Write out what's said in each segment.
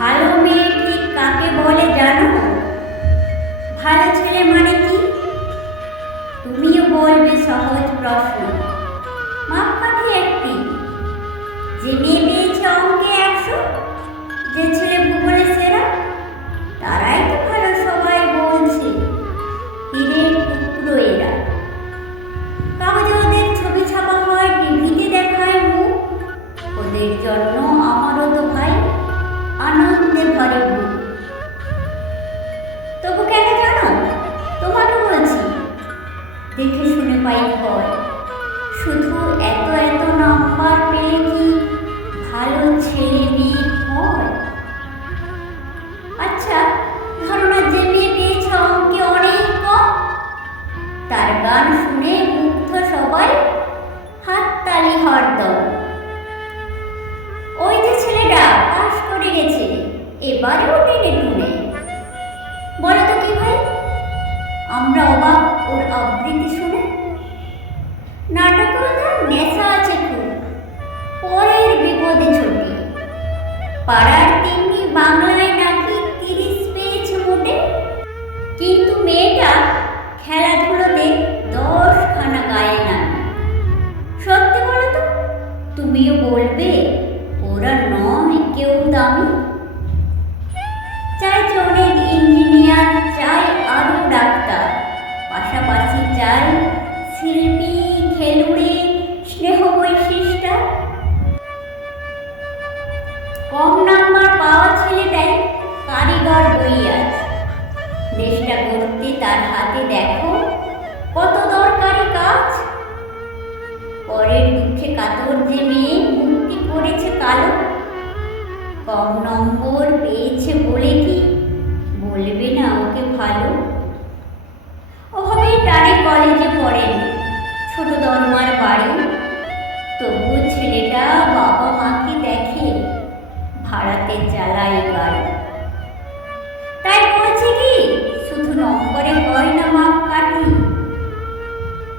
ভালো মেয়ে ঠিক কাকে বলে জানো? ভালো ছেলে মানে কি? তুমিও বলবে সহজ প্রশ্ন, মাপকাঠি একটি। যে মেয়ে পেয়েছে অঙ্কে 100, যে ছেলে ভূগোলে সেরা, তারাই তো ভালো, সবাই বলছে। হীরের টুকরো এরা। কাগজে ওদের ছবি ছাপা হয়, টিভিতে দেখায় মুখ। ওদের জন্য আমারও তো ভাই আনন্দে ভরে বুক। তবু কেন জানো? তোমাকে বলছি, দেখে শুনে পাই ভয়। শুধু এত এত নাম্বার পেলে কি ভালো ছেলে মেয়ে হয়? আচ্ছা, ধরো না যে মেয়ে পেয়েছে অঙ্কে অনেক কম, তার গান শুনে মুগ্ধ সবাই, হাততালি হরদম। ওই যে ছেলেটা পাস করে গেছে, এবারেও টেনে টুনে। বলো তো কি ভাই, আমরা অবাক ওর আবৃত্তি শুনে। নাটকেও তার নেশা আছে খুব, পরের বিপদে ছুটি। পাড়ার তিন্নি বাংলায় নাকি 30 পেয়েছে মোটে, কিন্তু মেয়েটা খেলাধুলোতে 10খানা গায়ে না। সত্যি বলো তো, তুমিও বলবে ওরা নয় কেউ দামি? চাইছে অনেক ইঞ্জিনিয়ার, চাই আরো ডাক্তার, পাশাপাশি চাই শিল্পী, খেলুড়ে, স্নেহ বৈশিষ্ট্য। কম নাম্বার পাওয়া ছেলেটাই কারিগর বই আছে। দেশটা করতে তার হাতে দেখো কত দরকারি কাজ। পরের দুঃখে কাতর যে মেয়ে মুক্তি করেছে কালো, কম নম্বর পেয়েছে বলে কি বলবে না ওকে ভালো? ওভাবেই টানে কলেজে পড়েন, ছোট দরমার বাড়ি। তবু ছেলেটা বাবা মাকে দেখে, ভাড়াতে চালায় গাড়ি। তাই বলছে কি, শুধু নম্বরে হয় না মাপকাঠি।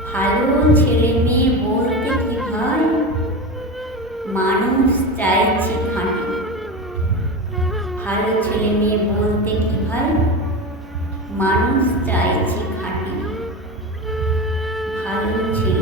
ভালো ছেলে মেয়ে বলতে কি ভাই, মানুষ চাইছি খাঁটি। ভালো ছেলে মেয়ে বলতে কি ভাই, মানুষ চাইছি খাঁটি। ভালো ছেলে